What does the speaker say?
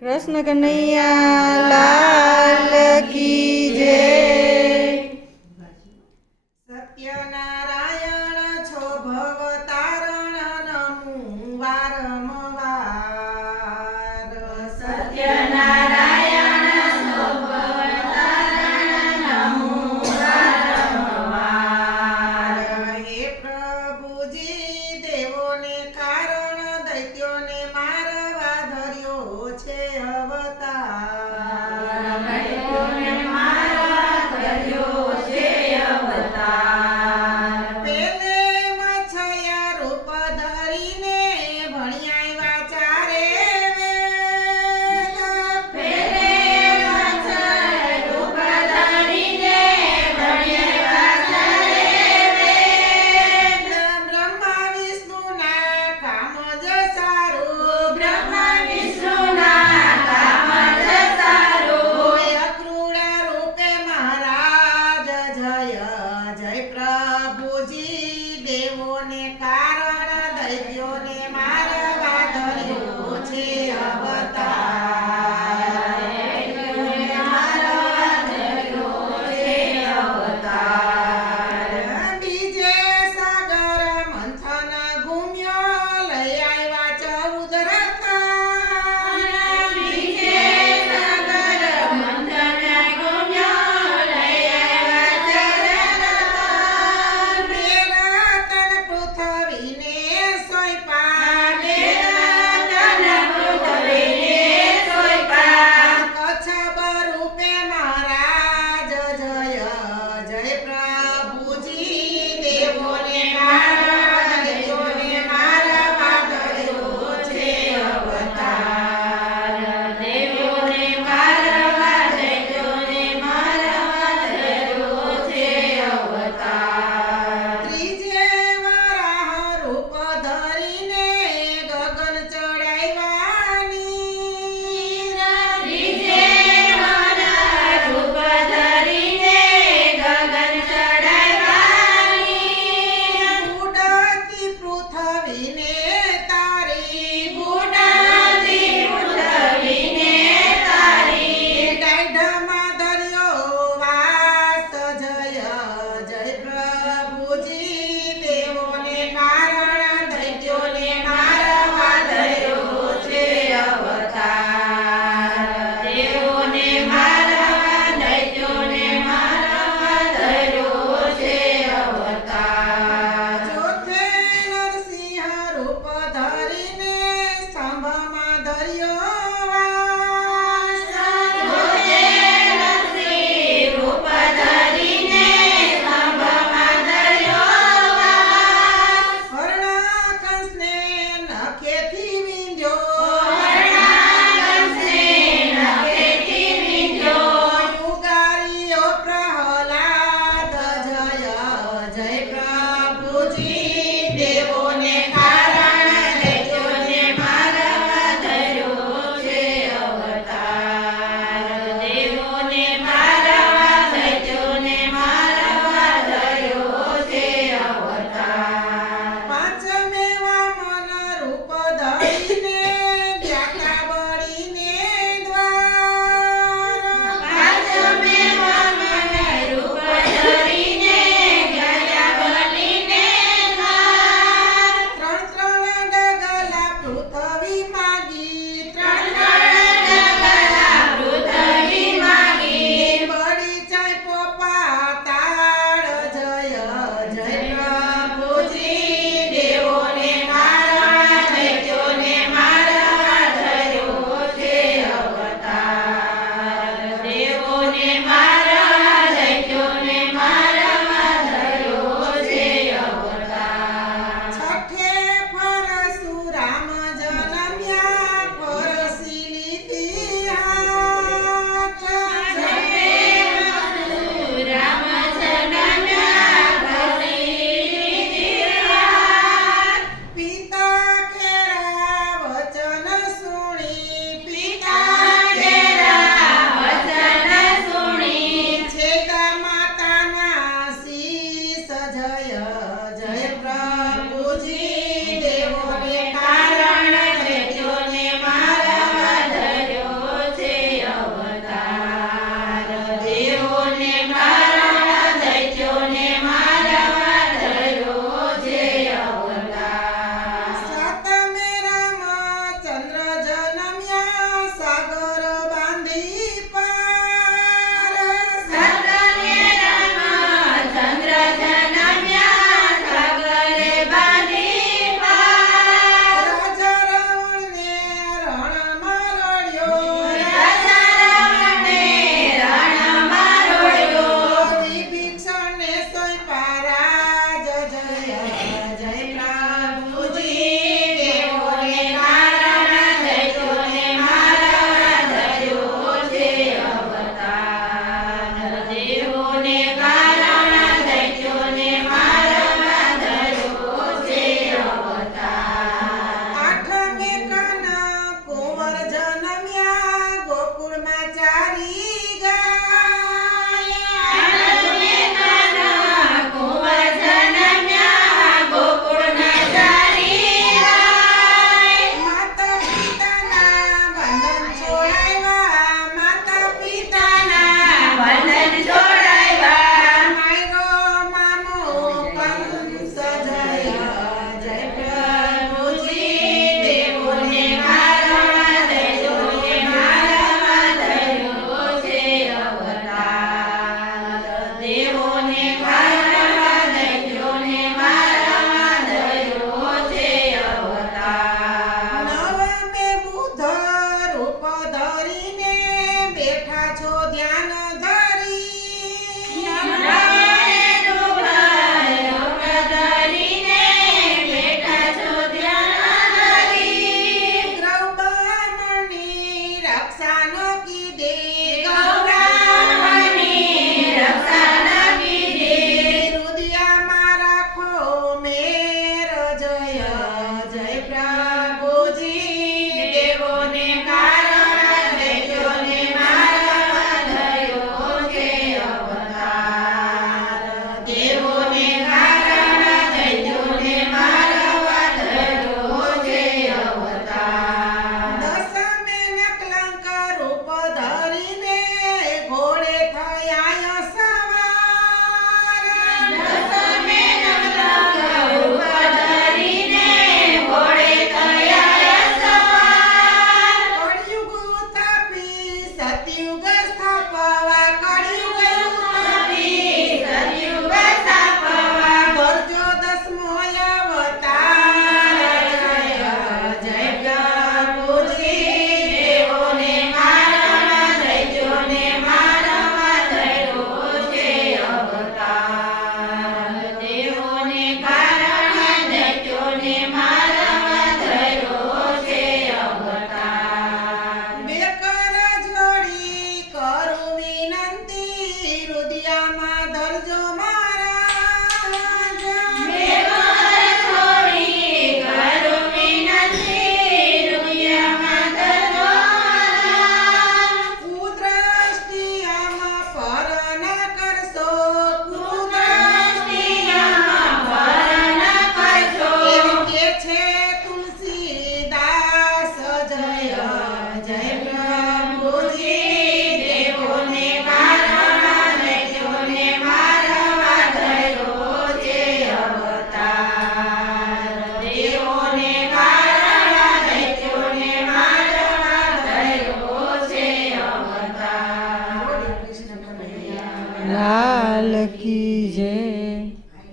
કૃષ્ણ કનૈયા લાલ. દેવોને કારણ દૈત્યોને મારા.